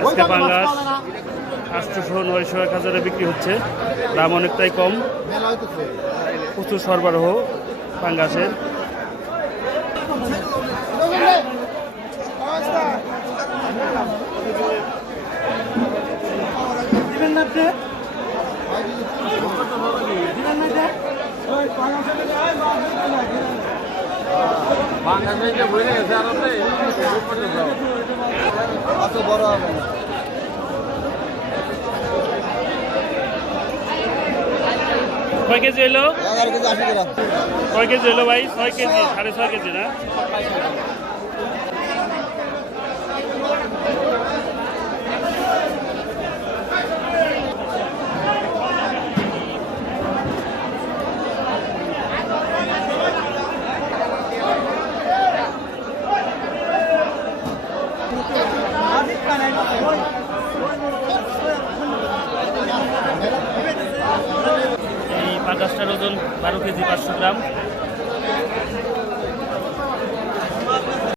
আজকে পাঙ্গাস নয়শো এক হাজারে বিক্রি হচ্ছে। দাম অনেকটাই কম। প্রচুর সরবরাহ পাঙ্গাসের অত বড় হবে না। কয় কেজি হলো কয় কেজি এলো ভাই? ছয় কেজি সাড়ে ছয় কেজি না? পাঁচটার ওজন বারো কেজি পাঁচশো গ্রাম।